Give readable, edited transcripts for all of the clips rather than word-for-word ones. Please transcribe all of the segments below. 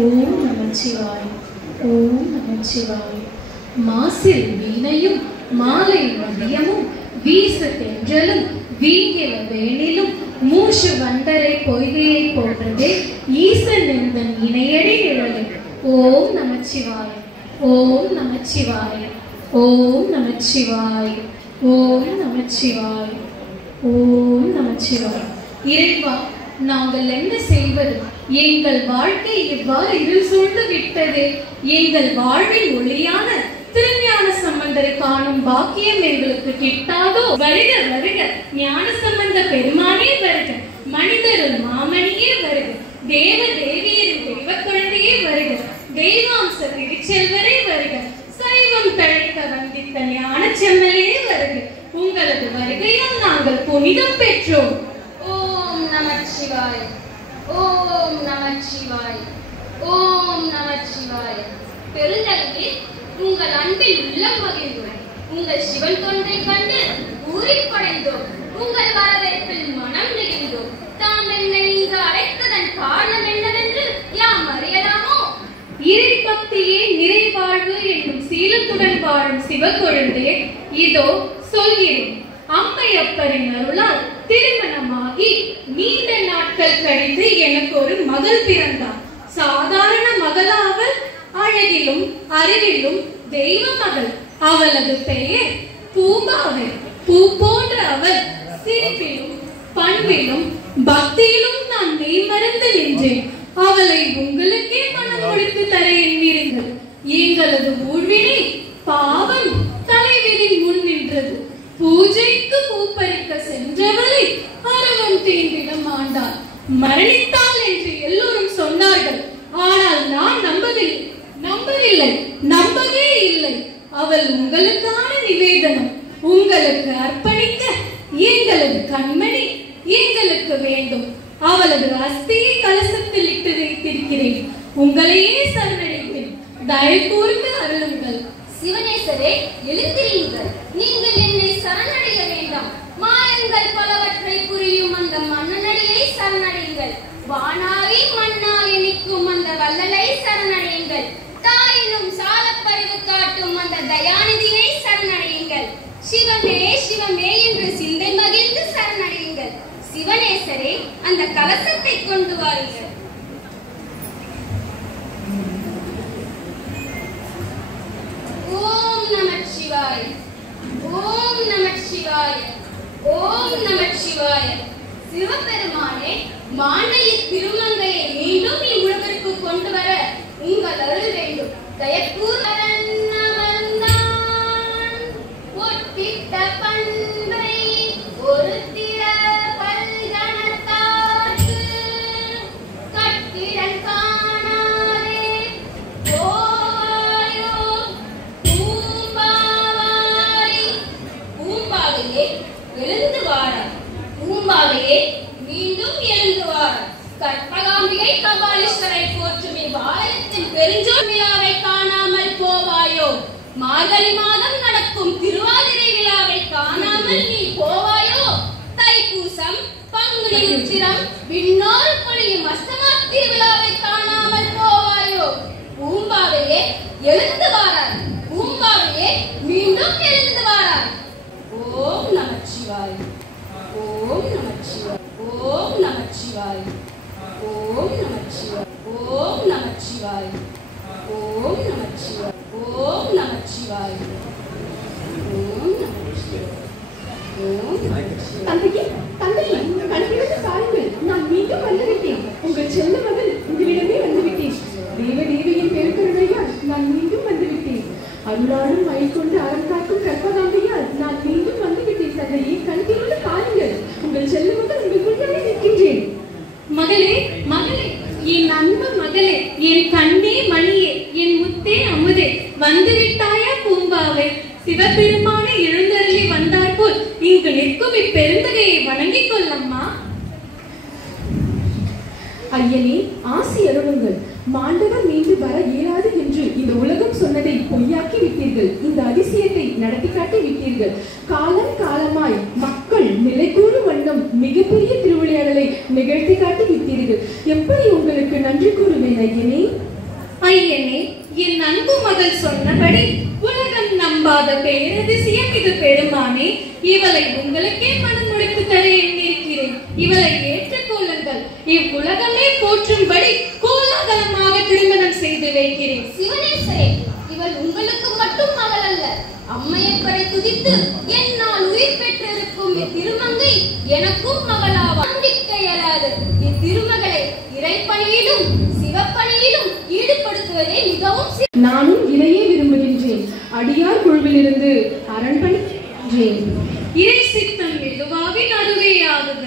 ஓம் நமச்சிவாய். ஓம் நமச்சிவாய். மாசில் வீணையும் மாலை மதியமும் வீசு தென்றலும் வீங்கில வேணிலும் மூஷு வண்டரை பொய்கையை போன்றதே ஈசன் எந்தன் இணையடி நிழலும். ஓம் நமச்சிவாய். ஓம் நமச்சிவாய். ஓம் நமச்சிவாய். ஓம் நமச்சிவாய். ஓம் நமச்சிவாய். இறைவா, நாங்கள் என்ன செய்வது? எங்கள் வாழ்க்கை இவ்வாறு இருள் சூழ்ந்து விட்டது. எங்கள் வாழ்வின் ஒளியான திருஞான சம்பந்தரை காணும் பாக்கியம் எங்களுக்கு கிட்டாதோ? வருக வருக ஞான சம்பந்த பெருமானே வருக, மனிதருள் மாமணியே வருக, தேவ தேவியரின் தெய்வ குழந்தையே வருக, தெய்வாம்ச திருச்செல்வரே வருக, சைவம் தழைக்க வந்தித்த ஞான செம்மலே வருக. உங்களது வருகையால் நாங்கள் புனிதம் பெற்றோம். ஓம் நமச்சிவாய. ஓம் நமச்சிவாய. ஓம் நமச்சிவாய. பெருந்தகையே, உங்கள் அன்பில் உள்ளம் மகிழ்ந்தோம். உங்கள் சிவன் தொண்டை கண்டு ஊறிப்படைந்தோம். உங்கள் வரவேற்பில் மனம் நெகிழ்ந்தோம். தாம் என்னை இங்கு அழைத்ததன் காரணம் என்னவென்று யாம் அறியலாமோ? இறை பக்தியே நிறைவாழ்வு என்னும் சீலத்துடன் வாழும் சிவக்குழந்தை, இதோ சொல்கிறேன். அம்மையப்பரின் அருளால் திருமணமாகி நீண்ட நாட்கள் கழித்து எனக்கு ஒரு மகள் பிறந்தார். சாதாரண மகளாவல், அழகிலும் அறிவிலும் தெய்வ மகள். அவளது பெயர் பூம்பாவை. பூ போன்ற அவள் சிரிப்பிலும் பண்பிலும் பக்தியிலும் நான் மெய்மறந்து நின்றேன். அவளை உங்களுக்கே மனம் முடித்து தர எண்ணிருங்கள். எங்களது ஊழ்வினை பாவம் தலைவிதி முன் நின்றது. பூஜைக்கு பூப்பறிக்க சென்றவளை அரவம் தீண்டிடம் ஆண்டாள். மரணித்தாள் என்று எல்லோரும் சொன்னார்கள். ஆனால் நான் நம்பவில்லை, நம்பவே இல்லை. அவள் உங்களுக்கான நிவேதனம், உங்களுக்கு அர்ப்பணிக்க எங்களது கண்மணி எங்களுக்கு வேண்டும். அவளது அஸ்தியை கலசத்தில் இட்டு வைத்திருக்கிறேன். உங்களையே சரணடைந்தேன். தயவு கூர்ந்து அருளுங்கள். சிவனேசரே, எழுந்திரீங்கள். நீங்கள் என்னை சரணடைய வேண்டாம். மாயங்கள் பலவற்றை புரியும் அந்த மன்னனடியை சரணடையுங்கள். வானாகி மண்ணாகி நிற்கும் அந்த வள்ளலை சரணடையுங்கள். தாயினும் சாலப்பறிவு காட்டும் அந்த தயாநிதியை சரணடையுங்கள். சிவமே சிவமே என்று சிந்தை மகிழ்ந்து சரணடையுங்கள். சிவனேசரே, அந்த கலசத்தை கொண்டு வாருங்கள். ஓம் நமச்சிவாய. ஓம் நமச்சிவாய. ஓம் நமச்சிவாய. சிவபெருமானே, மாண்டைய திருமங்கையை மீண்டும் இவ்வுலகிற்கு கொண்டு வர உங்கள் அருள் வேண்டும். தயக்கூர்மரன் ஒட்டிட்ட பண்பை ஒரு திற பல்கணத்தார்க்கு கட்டிடம் காணாதே போவாயோ பூம்பாவை. பூம்பாவையே, எழுந்து வாராய். பூம்பாவையே, மீண்டும் எழுந்து வாராய். கற்பகாம்பிகை கபாலீஸ்வரை போற்றும் இவ்வாலயத்தின் பெருஞ்சோர் விழாவை காணாமல் போவாயோ? மார்கழி மாதம் நடக்கும் திருவாதிரை விழாவை காணாமல் நீ போவாயோ? தைப்பூசம், பங்குனி உத்திரம், விண்ணோர் பொழியும் அஸ்தமாத்தி விழாவை காணாமல் போவாயோ? பூம்பாவையே, எழுந்து வாராய். பூம்பாவையே, மீண்டும் எழுந்து வாராய். ஓம் நமச்சிவாய். ஓம் நமச்சிவாய். ஓம் நமச்சிவாய். ஓம் நமச்சிவாய். ஓம் நமச்சிவாய். ஓம் நமச்சிவாய். ஓம் நமச்சிவாய். ஓம் நமச்சிவாய். ஓம் நமச்சிவாய். தந்தையே, தந்தையே, கண்ணிலிருந்து பாருங்கள். நான் மீண்டும் வந்துவிட்டேன். உங்கள் செல்ல மகள் உங்களிடமே வந்துவிட்டேன். தேவதேவியின் பெருக்கருணையால் நான் மீண்டும் வந்துவிட்டேன். அருளாலும் மயில் கொண்டு அறம் காக்கும் கற்பகாம்பியால் நான் மீண்டும் வந்துவிட்டேன். தந்தையே, கண்ணிலிருந்து பாருங்கள். உங்கள் செல்ல மகள் உங்கள் முன்னே நிற்கின்றேன். மகளே, மகளே, என் அன்பு மகளே, என் கண்ணே மணியே, என் முத்தே அமுதே, வந்துவிட்டாயா பூம்பாவை? சிவபெருமானை எழுந்தருளி வந்தார் போல் இங்கு நிற்கும் இப்பெருந்தகையை வணங்கிக் கொள்ளம்மா. ஐயனே, ஆசி அருளுங்கள். மாண்டவர் மீண்டு வர இயலாது என்று இந்த உலகம் சொன்னதை பொய்யாக்கி விட்டீர்கள். இந்த அதிசயத்தை நடத்தி காட்டி விட்டீர்கள். காலம் காலமாய் மக்கள் நிலை கூறும் வண்ணம் மிகப்பெரிய திருவிளையாடலை நிகழ்த்தி காட்டி விட்டீர்கள். எப்படி உங்களுக்கு நன்றி கூறுவேன் ஐயனே? ஐயனே, என் அன்பு மகள் சொன்னபடி உலகம் நம்பாத பேரதிசயம் இது பெருமானே. இவளை உங்களுக்கே மனம் முடித்து தர எண்ணிருக்கிறேன். இவளை ஏற்றுக்கொள்ளுங்கள். இவ்வுலகமே போற்றும்படி கோலாகலமாக திருமணம் செய்து வைக்கிறேன். சிவனேசரே, இவள் உங்களுக்கு மட்டும் மகள் அல்ல, அம்மையப்பரை துதித்து என்னால் உயிர் பெற்றிருக்கும் இத்திருமங்கை எனக்கும் மகளாவாள். நம்பிக்கையலாது இத்திருமகளை இறைப்பணியிலும் சிவப்பணியிலும் ஈடுபடுத்துவதே மிகவும் நானும் இதையே விரும்புகின்றேன். அடியார் குழுவிலிருந்து அரண்பணி இறை சித்தம் மெதுவாகவே நடுவே ஆகுக.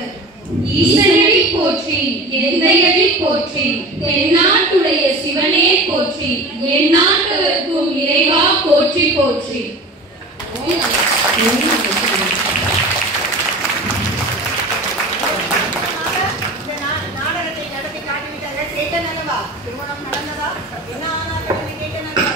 ஈசனடி போற்றி, எந்தையடி போற்றி, தென்னாட்டுடைய சிவனே போற்றி, எந்நாட்டவர்க்கும் இறைவா போற்றி போற்றி. நாடகத்தை நடத்தி காட்டிவிட்டார்கள். கேட்டேன் அல்லவா? திருமணம் நடந்ததா? என்ன ஆனார்கள் என்று கேட்டேன் அல்லவா?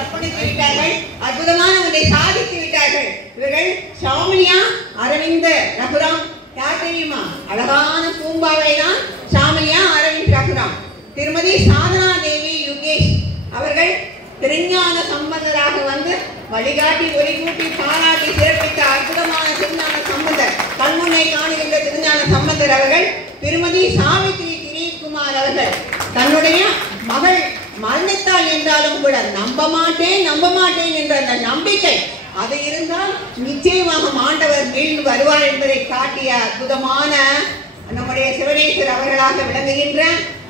அர்ப்பணித்து விட்டார்கள். அற்புதமான ஒன்றை சாதித்து விட்டார்கள். இவர்கள் சாமினியா அரவிந்த ரகுராம். யார் தெரியுமா? அழகான பூம்பாவை தான் சாமினியா அரவிந்த் ரகுராம். திருமதி சாதனா தேவி யுகேஷ் அவர்கள் திருஞான சம்பந்தராக வந்து வழிகாட்டி ஒளிகூட்டி பாராட்டி சிறப்பித்த அற்புதமான திருஞான சம்பந்தர், கண்முன்னை காணுகின்ற திருஞான சம்பந்தர் அவர்கள். திருமதி சாவித்ரி திலீப்குமார் அவர்கள் தன்னுடைய மகள் மரணித்தாள் என்றாலும் கூட நம்ப மாட்டேன் என்ற அந்த நம்பிக்கை அது இருந்தால் நிச்சயமாக ஆண்டவர் மீண்டு வருவார் என்பதை காட்டிய அற்புதமான நம்முடைய சிவனேஸ்வர் அவர்களாக விளங்குகின்ற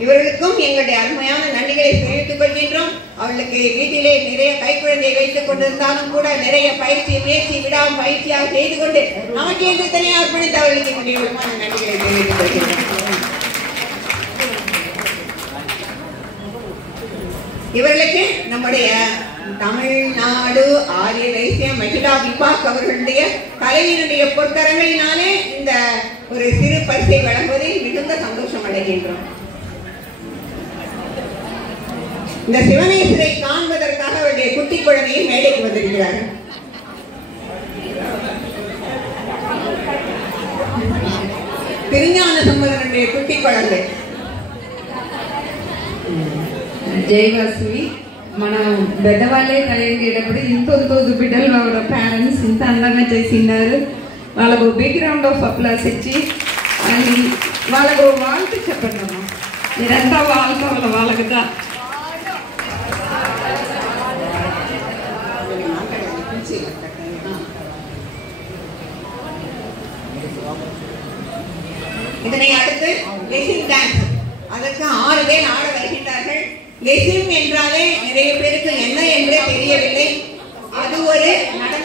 இவர்களுக்கும் எங்களுடைய அருமையான நன்றிகளை தெரிவித்துக் கொள்கின்றோம். அவர்களுக்கு வீட்டிலே நிறைய கைக்குழந்தையை வைத்துக் கொண்டிருந்தாலும் கூட நிறைய பயிற்சி முயற்சி விடாமல் பயிற்சியாக செய்து கொண்டு நமக்கு என்று தனியாக அர்ப்பணித்து அவர்களுக்கு என்னுடைய விதமான நன்றிகளை தெரிவித்துக் கொள்கின்றோம். இவர்களுக்கு நம்முடைய தமிழ்நாடு ஆரிய வைசிய மகிழா விபாக் அவர்களுடைய கலையினுடைய பொற்கரங்களினாலே இந்த ஒரு சிறு பரிசை வழங்குவதில் மிகுந்த சந்தோஷம் அடைகின்றோம். இந்த சிவனேஸ்வரை காண்பதற்காக அவருடைய குட்டி குழந்தையை மேடைக்கு வந்திருக்கிறார்கள். திருஞான சம்பந்தனுடைய குட்டி குழந்தை జయవాసవి మనం పెద్దవాళ్ళే కలిగేటప్పుడు ఇంతో బిడ్డలు వాళ్ళ పేరెంట్స్ ఇంత అందంగా చేసినారు. వాళ్ళకు బ్యాక్గ్రౌండ్ ఆఫ్ అప్లాస్ ఇచ్చి వాళ్ళకు వాళ్ళకి చెప్పండి అమ్మా, మీరంతా వాళ్ళకి దా இதனை அடுத்து லெசிம் டான்ஸ். அதற்கு 6 பேர் ஆட வருகின்றார்கள். லெசிம் என்றாலே நிறைய பேருக்கு என்ன என்றே தெரியவில்லை. அது ஒரு நடன